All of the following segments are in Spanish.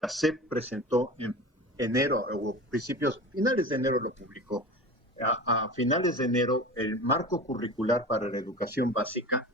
La SEP presentó en enero o finales de enero lo publicó. A finales de enero, el marco curricular para la educación básica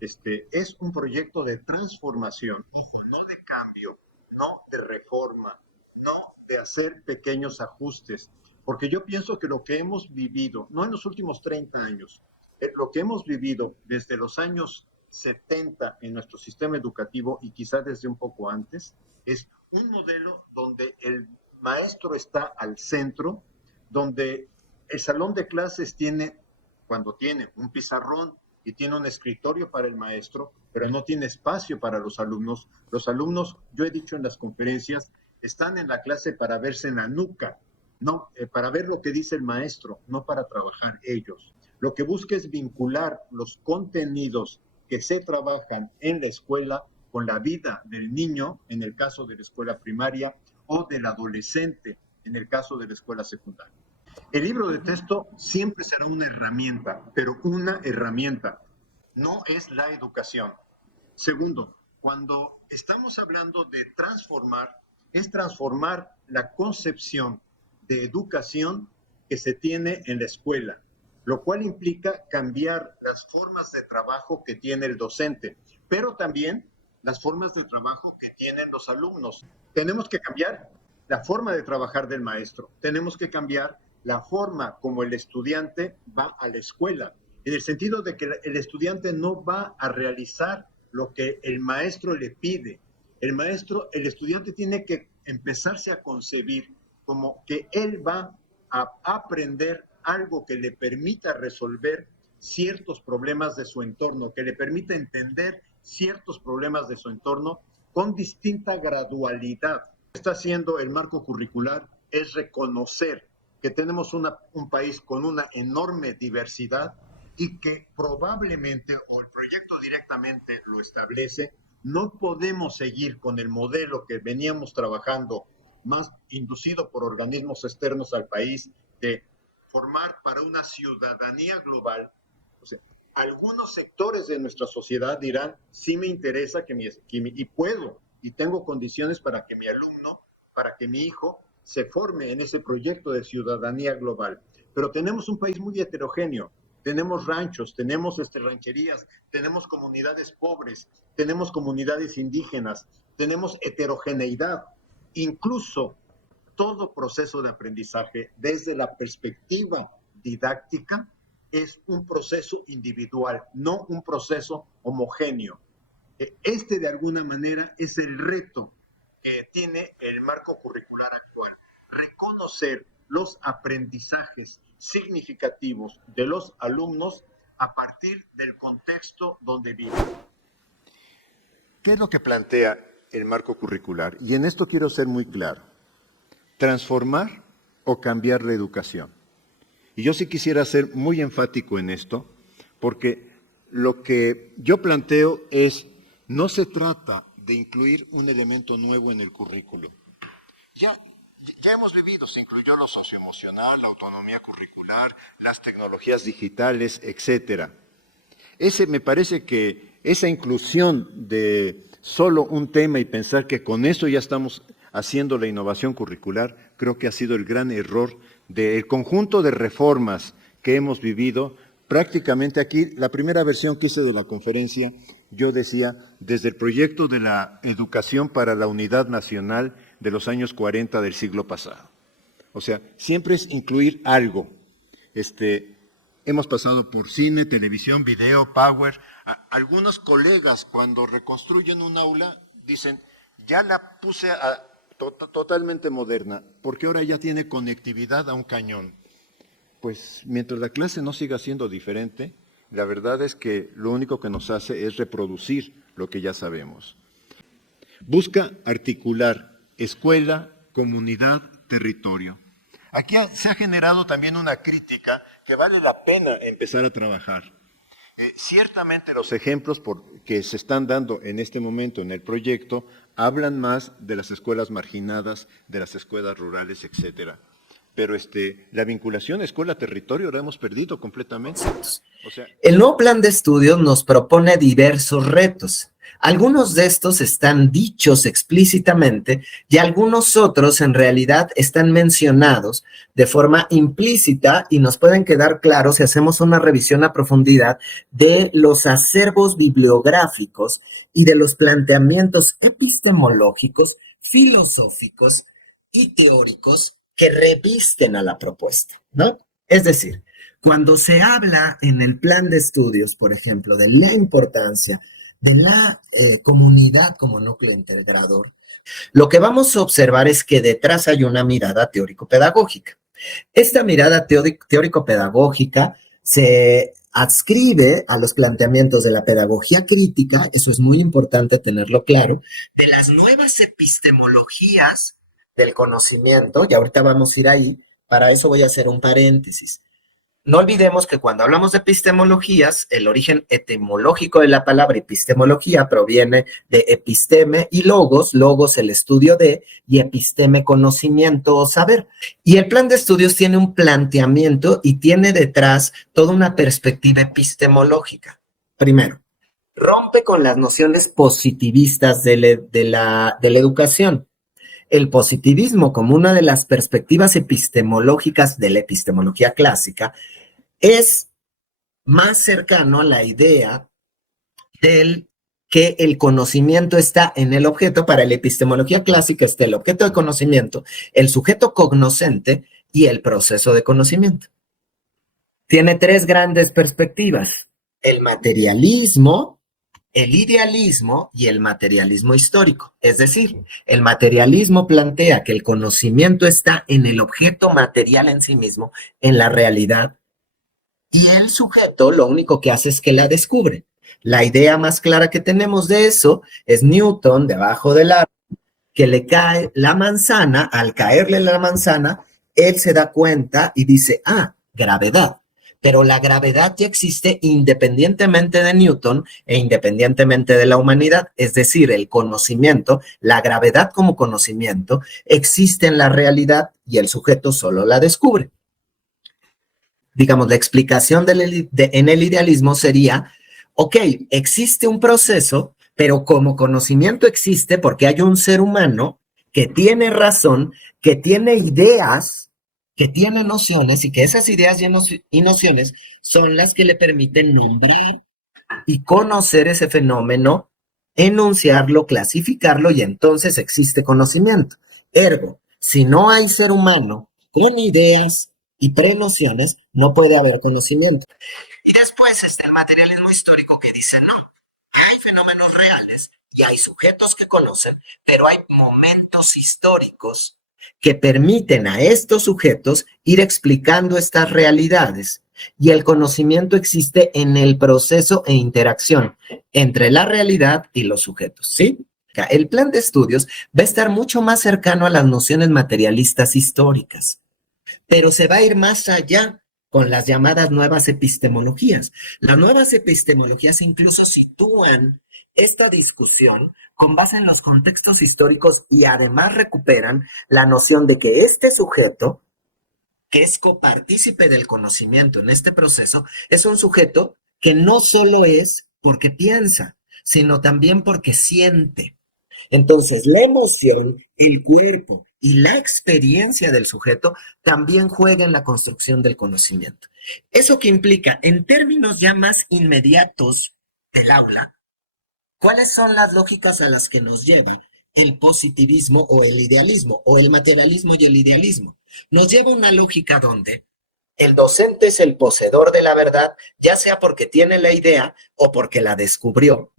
es un proyecto de transformación, no de cambio, no de reforma, no de hacer pequeños ajustes, porque yo pienso que lo que hemos vivido, no en los últimos 30 años, lo que hemos vivido desde los años 70 en nuestro sistema educativo y quizá desde un poco antes, es un modelo donde el maestro está al centro, donde el salón de clases cuando tiene un pizarrón y tiene un escritorio para el maestro, pero no tiene espacio para los alumnos. Los alumnos, yo he dicho en las conferencias, están en la clase para verse en la nuca, no, para ver lo que dice el maestro, no para trabajar ellos. Lo que busca es vincular los contenidos que se trabajan en la escuela con la vida del niño, en el caso de la escuela primaria, o del adolescente, en el caso de la escuela secundaria. El libro de texto siempre será una herramienta, pero una herramienta, no es la educación. Segundo, cuando estamos hablando de transformar, es transformar la concepción de educación que se tiene en la escuela, lo cual implica cambiar las formas de trabajo que tiene el docente, pero también las formas de trabajo que tienen los alumnos. Tenemos que cambiar la forma de trabajar del maestro, tenemos que cambiar la forma como el estudiante va a la escuela, en el sentido de que el estudiante no va a realizar lo que el maestro le pide. El estudiante tiene que empezarse a concebir como que él va a aprender algo que le permita resolver ciertos problemas de su entorno, que le permita entender ciertos problemas de su entorno con distinta gradualidad. Lo que está haciendo el marco curricular es reconocer que tenemos un país con una enorme diversidad y que probablemente, o el proyecto directamente lo establece, no podemos seguir con el modelo que veníamos trabajando, más inducido por organismos externos al país, de formar para una ciudadanía global. O sea, algunos sectores de nuestra sociedad dirán, sí me interesa y puedo, y tengo condiciones para que mi alumno, para que mi hijo se forme en ese proyecto de ciudadanía global. Pero tenemos un país muy heterogéneo. Tenemos ranchos, tenemos rancherías, tenemos comunidades pobres, tenemos comunidades indígenas, tenemos heterogeneidad. Incluso todo proceso de aprendizaje desde la perspectiva didáctica es un proceso individual, no un proceso homogéneo. De alguna manera es el reto que tiene el marco curricular actual, reconocer los aprendizajes significativos de los alumnos a partir del contexto donde viven. ¿Qué es lo que plantea el marco curricular? Y en esto quiero ser muy claro. Transformar o cambiar la educación. Y yo sí quisiera ser muy enfático en esto, porque lo que yo planteo es, no se trata de incluir un elemento nuevo en el currículo. Ya hemos vivido, se incluyó lo socioemocional, la autonomía curricular, las tecnologías digitales, etcétera. Me parece que esa inclusión de solo un tema y pensar que con eso ya estamos haciendo la innovación curricular, creo que ha sido el gran error del conjunto de reformas que hemos vivido. Prácticamente aquí, la primera versión que hice de la conferencia, yo decía, desde el proyecto de la educación para la unidad nacional de los años 40 del siglo pasado. O sea, siempre es incluir algo. Hemos pasado por cine, televisión, video, power. Algunos colegas cuando reconstruyen un aula dicen, ya la puse totalmente moderna, porque ahora ya tiene conectividad a un cañón. Pues mientras la clase no siga siendo diferente, la verdad es que lo único que nos hace es reproducir lo que ya sabemos. Busca articular escuela, comunidad, territorio. Aquí se ha generado también una crítica que vale la pena empezar a trabajar. Ciertamente los ejemplos que se están dando en este momento en el proyecto hablan más de las escuelas marginadas, de las escuelas rurales, etcétera. pero la vinculación escuela-territorio la hemos perdido completamente. O sea, el nuevo plan de estudios nos propone diversos retos. Algunos de estos están dichos explícitamente y algunos otros en realidad están mencionados de forma implícita y nos pueden quedar claros si hacemos una revisión a profundidad de los acervos bibliográficos y de los planteamientos epistemológicos, filosóficos y teóricos que revisten a la propuesta, ¿no? Es decir, cuando se habla en el plan de estudios, por ejemplo, de la importancia de la comunidad como núcleo integrador, lo que vamos a observar es que detrás hay una mirada teórico-pedagógica. Esta mirada teórico-pedagógica se adscribe a los planteamientos de la pedagogía crítica, eso es muy importante tenerlo claro, de las nuevas epistemologías del conocimiento, y ahorita vamos a ir ahí, para eso voy a hacer un paréntesis. No olvidemos que cuando hablamos de epistemologías, el origen etimológico de la palabra epistemología proviene de episteme y logos, logos el estudio de, y episteme conocimiento o saber. Y el plan de estudios tiene un planteamiento y tiene detrás toda una perspectiva epistemológica. Primero, rompe con las nociones positivistas de la educación. El positivismo, como una de las perspectivas epistemológicas de la epistemología clásica, es más cercano a la idea del que el conocimiento está en el objeto. Para la epistemología clásica está el objeto de conocimiento, el sujeto cognoscente y el proceso de conocimiento. Tiene tres grandes perspectivas: el materialismo, el idealismo y el materialismo histórico. Es decir, el materialismo plantea que el conocimiento está en el objeto material en sí mismo, en la realidad, y el sujeto lo único que hace es que la descubre. La idea más clara que tenemos de eso es Newton, debajo del árbol, que le cae la manzana. Al caerle la manzana, él se da cuenta y dice, gravedad. Pero la gravedad ya existe independientemente de Newton e independientemente de la humanidad. Es decir, el conocimiento, la gravedad como conocimiento, existe en la realidad y el sujeto solo la descubre. Digamos, la explicación en el idealismo sería, ok, existe un proceso, pero como conocimiento existe porque hay un ser humano que tiene razón, que tiene ideas, que tiene nociones, y que esas ideas y nociones son las que le permiten nombrar y conocer ese fenómeno, enunciarlo, clasificarlo, y entonces existe conocimiento. Ergo, si no hay ser humano con ideas y prenociones, no puede haber conocimiento. Y después está el materialismo histórico, que dice, no, hay fenómenos reales y hay sujetos que conocen, pero hay momentos históricos que permiten a estos sujetos ir explicando estas realidades, y el conocimiento existe en el proceso e interacción entre la realidad y los sujetos, ¿sí? El plan de estudios va a estar mucho más cercano a las nociones materialistas históricas, pero se va a ir más allá con las llamadas nuevas epistemologías. Las nuevas epistemologías incluso sitúan esta discusión con base en los contextos históricos y además recuperan la noción de que este sujeto, que es copartícipe del conocimiento en este proceso, es un sujeto que no solo es porque piensa, sino también porque siente. Entonces, la emoción, el cuerpo y la experiencia del sujeto también juegan en la construcción del conocimiento. ¿Eso qué implica? En términos ya más inmediatos del aula, ¿cuáles son las lógicas a las que nos lleva el positivismo o el idealismo, o el materialismo y el idealismo? Nos lleva una lógica donde el docente es el poseedor de la verdad, ya sea porque tiene la idea o porque la descubrió.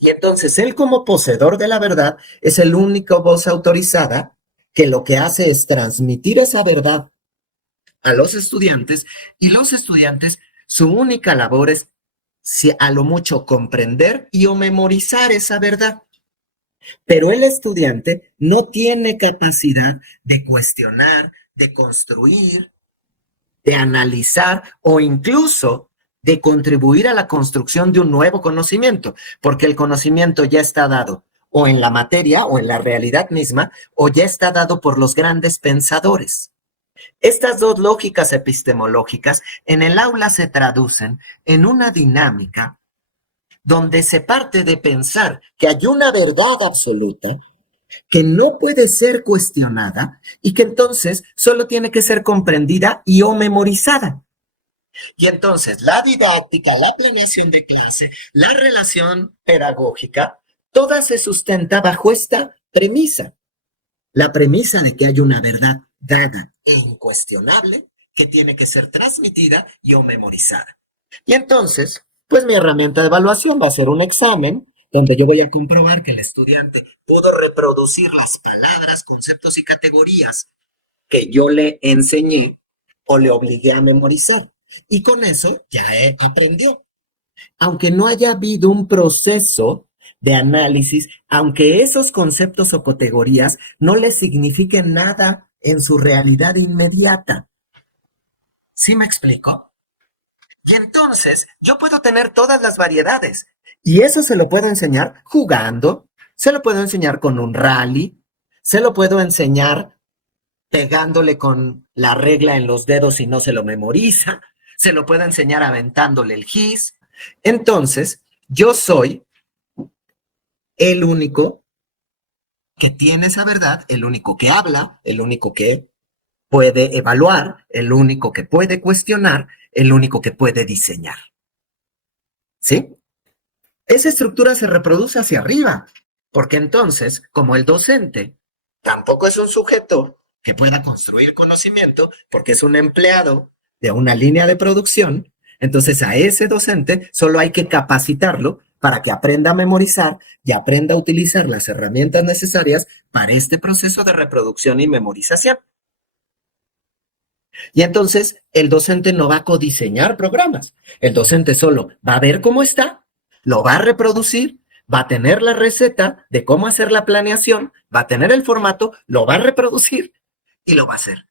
Y entonces él, como poseedor de la verdad, es el único voz autorizada que lo que hace es transmitir esa verdad a los estudiantes, y los estudiantes, su única labor es, si a lo mucho, comprender y o memorizar esa verdad. Pero el estudiante no tiene capacidad de cuestionar, de construir, de analizar o incluso de contribuir a la construcción de un nuevo conocimiento, porque el conocimiento ya está dado o en la materia o en la realidad misma, o ya está dado por los grandes pensadores. Estas dos lógicas epistemológicas en el aula se traducen en una dinámica donde se parte de pensar que hay una verdad absoluta que no puede ser cuestionada y que entonces solo tiene que ser comprendida y o memorizada. Y entonces la didáctica, la planeación de clase, la relación pedagógica, toda se sustenta bajo esta premisa. La premisa de que hay una verdad dada e incuestionable que tiene que ser transmitida y o memorizada. Y entonces, pues mi herramienta de evaluación va a ser un examen donde yo voy a comprobar que el estudiante pudo reproducir las palabras, conceptos y categorías que yo le enseñé o le obligué a memorizar. Y con eso ya aprendió. Aunque no haya habido un proceso de análisis, aunque esos conceptos o categorías no le signifiquen nada en su realidad inmediata. ¿Sí me explico? Y entonces yo puedo tener todas las variedades. Y eso se lo puedo enseñar jugando, se lo puedo enseñar con un rally, se lo puedo enseñar pegándole con la regla en los dedos y no se lo memoriza, se lo puedo enseñar aventándole el gis. Entonces, yo soy el único que tiene esa verdad, el único que habla, el único que puede evaluar, el único que puede cuestionar, el único que puede diseñar. ¿Sí? Esa estructura se reproduce hacia arriba, porque entonces, como el docente tampoco es un sujeto que pueda construir conocimiento, porque es un empleado de una línea de producción, entonces a ese docente solo hay que capacitarlo para que aprenda a memorizar y aprenda a utilizar las herramientas necesarias para este proceso de reproducción y memorización. Y entonces el docente no va a codiseñar programas, el docente solo va a ver cómo está, lo va a reproducir, va a tener la receta de cómo hacer la planeación, va a tener el formato, lo va a reproducir y lo va a hacer.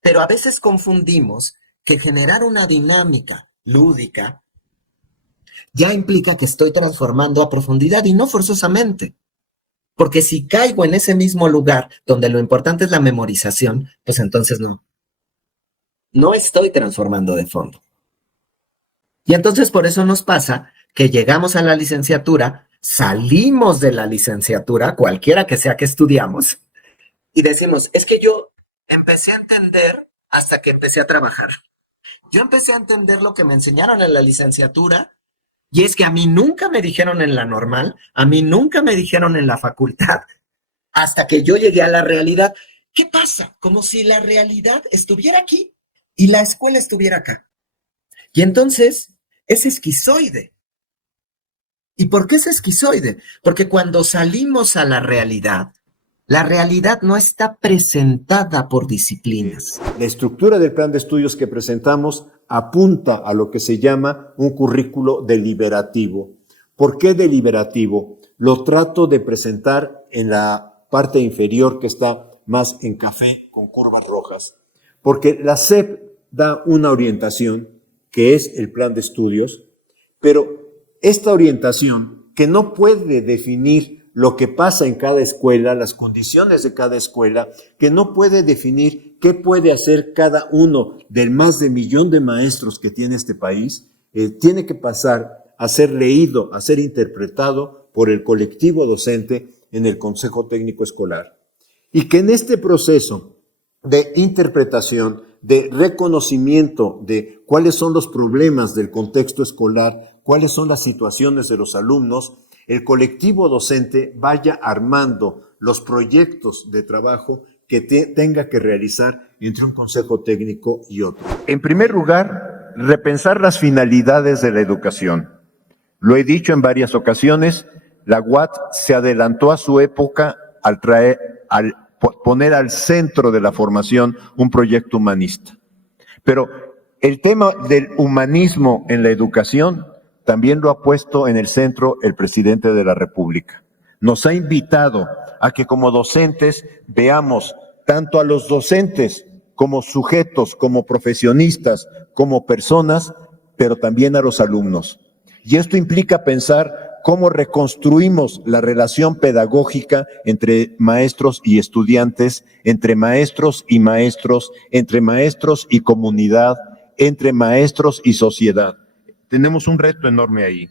Pero a veces confundimos que generar una dinámica lúdica ya implica que estoy transformando a profundidad y no forzosamente. Porque si caigo en ese mismo lugar donde lo importante es la memorización, pues entonces no estoy transformando de fondo. Y entonces por eso nos pasa que llegamos a la licenciatura, salimos de la licenciatura, cualquiera que sea que estudiamos, y decimos, es que yo empecé a entender hasta que empecé a trabajar. Yo empecé a entender lo que me enseñaron en la licenciatura, y es que a mí nunca me dijeron en la normal, a mí nunca me dijeron en la facultad, hasta que yo llegué a la realidad. ¿Qué pasa? Como si la realidad estuviera aquí y la escuela estuviera acá. Y entonces es esquizoide. ¿Y por qué es esquizoide? Porque cuando salimos a la realidad no está presentada por disciplinas. La estructura del plan de estudios que presentamos apunta a lo que se llama un currículo deliberativo. ¿Por qué deliberativo? Lo trato de presentar en la parte inferior que está más en café con curvas rojas. Porque la SEP da una orientación que es el plan de estudios, pero esta orientación que no puede definir lo que pasa en cada escuela, las condiciones de cada escuela, que no puede definir qué puede hacer cada uno del más de 1 millón de maestros que tiene este país, tiene que pasar a ser leído, a ser interpretado por el colectivo docente en el Consejo Técnico Escolar. Y que en este proceso de interpretación, de reconocimiento de cuáles son los problemas del contexto escolar, cuáles son las situaciones de los alumnos, el colectivo docente vaya armando los proyectos de trabajo que tenga que realizar entre un consejo técnico y otro. En primer lugar, repensar las finalidades de la educación. Lo he dicho en varias ocasiones, la UAT se adelantó a su época al poner al centro de la formación un proyecto humanista. Pero el tema del humanismo en la educación también lo ha puesto en el centro el presidente de la República. Nos ha invitado a que como docentes veamos tanto a los docentes como sujetos, como profesionistas, como personas, pero también a los alumnos. Y esto implica pensar cómo reconstruimos la relación pedagógica entre maestros y estudiantes, entre maestros y maestros, entre maestros y comunidad, entre maestros y sociedad. Tenemos un reto enorme ahí.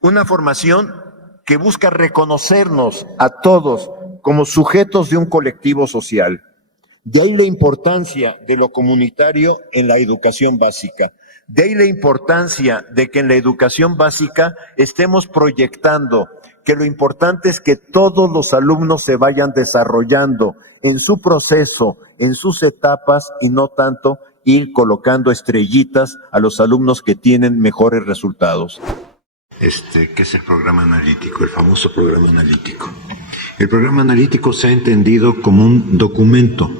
Una formación que busca reconocernos a todos como sujetos de un colectivo social. De ahí la importancia de lo comunitario en la educación básica. De ahí la importancia de que en la educación básica estemos proyectando que lo importante es que todos los alumnos se vayan desarrollando en su proceso, en sus etapas, y no tanto ir colocando estrellitas a los alumnos que tienen mejores resultados. ¿Qué es el programa analítico? El famoso programa analítico. El programa analítico se ha entendido como un documento,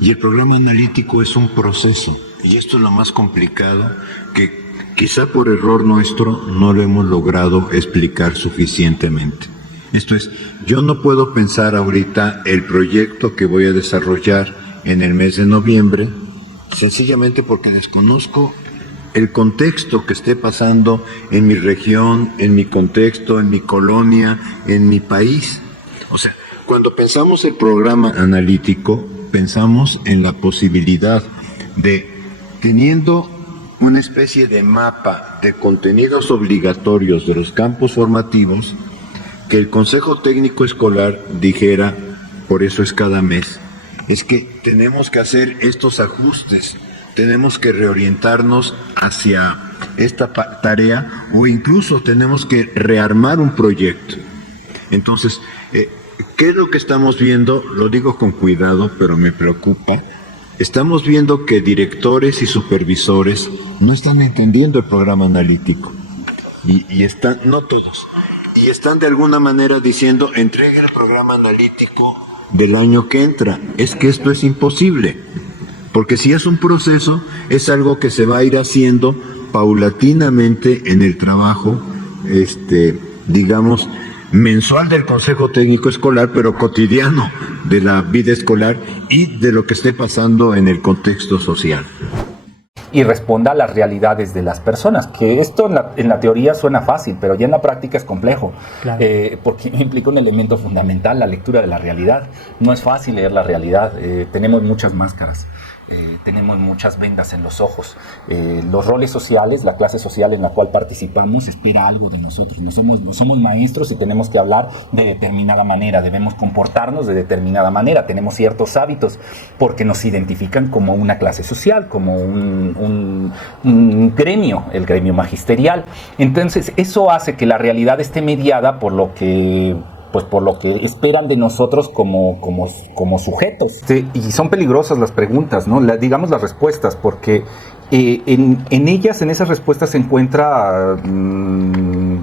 y el programa analítico es un proceso, y esto es lo más complicado, que quizá por error nuestro no lo hemos logrado explicar suficientemente. Esto es, yo no puedo pensar ahorita el proyecto que voy a desarrollar en el mes de noviembre, sencillamente porque desconozco el contexto que esté pasando en mi región, en mi contexto, en mi colonia, en mi país. O sea, cuando pensamos el programa analítico, pensamos en la posibilidad de, teniendo una especie de mapa de contenidos obligatorios de los campos formativos, que el Consejo Técnico Escolar dijera, por eso es cada mes, es que tenemos que hacer estos ajustes, tenemos que reorientarnos hacia esta tarea, o incluso tenemos que rearmar un proyecto. Entonces, ¿qué es lo que estamos viendo? Lo digo con cuidado, pero me preocupa. Estamos viendo que directores y supervisores no están entendiendo el programa analítico. Y están, no todos, y están de alguna manera diciendo, entregue el programa analítico del año que entra. Es que esto es imposible, porque si es un proceso, es algo que se va a ir haciendo paulatinamente en el trabajo, digamos, mensual del Consejo Técnico Escolar, pero cotidiano de la vida escolar y de lo que esté pasando en el contexto social. Y responda a las realidades de las personas, que esto en la teoría suena fácil, pero ya en la práctica es complejo, claro. Porque implica un elemento fundamental, la lectura de la realidad. No es fácil leer la realidad, tenemos muchas máscaras. Tenemos muchas vendas en los ojos. Los roles sociales, la clase social en la cual participamos espera algo de nosotros. No somos maestros y tenemos que hablar de determinada manera, debemos comportarnos de determinada manera, tenemos ciertos hábitos porque nos identifican como una clase social, como un gremio, el gremio magisterial. Entonces eso hace que la realidad esté mediada por lo que esperan de nosotros como sujetos. Sí, y son peligrosas las preguntas, ¿no? Digamos las respuestas, porque en ellas, en esas respuestas se encuentra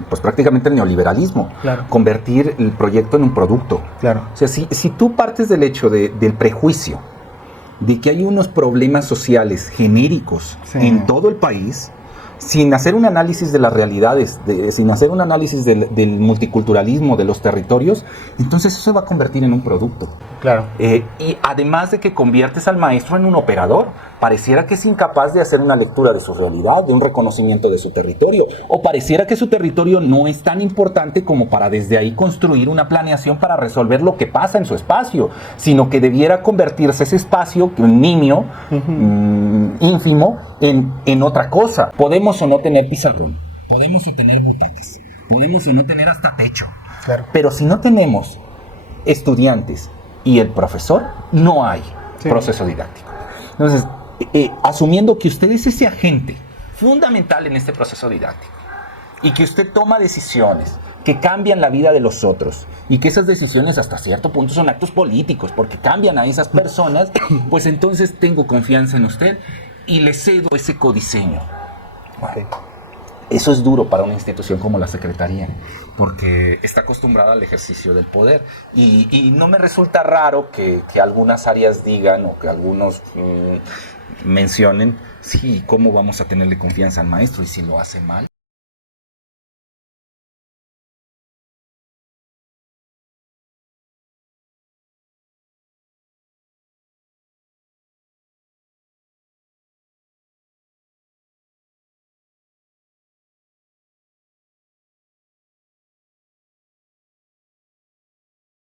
pues prácticamente el neoliberalismo. Claro. Convertir el proyecto en un producto. Claro. O sea, si tú partes del hecho del prejuicio de que hay unos problemas sociales genéricos en todo el país, sin hacer un análisis de las realidades, sin hacer un análisis del multiculturalismo de los territorios, entonces eso se va a convertir en un producto. Claro. Y además de que conviertes al maestro en un operador, pareciera que es incapaz de hacer una lectura de su realidad, de un reconocimiento de su territorio, o pareciera que su territorio no es tan importante como para desde ahí construir una planeación para resolver lo que pasa en su espacio, sino que debiera convertirse ese espacio, un nimio ínfimo, en otra cosa. Podemos o no tener pizarrón, podemos o tener butacas, podemos o no tener hasta techo, claro. Pero si no tenemos estudiantes y el profesor, no hay proceso didáctico. Entonces, asumiendo que usted es ese agente fundamental en este proceso didáctico y que usted toma decisiones que cambian la vida de los otros y que esas decisiones hasta cierto punto son actos políticos porque cambian a esas personas, pues entonces tengo confianza en usted y le cedo ese codiseño. Bueno, eso es duro para una institución como la Secretaría, porque está acostumbrada al ejercicio del poder. Y no me resulta raro que algunas áreas digan o que algunos mencionen, sí, ¿cómo vamos a tenerle confianza al maestro? Y si lo hace mal,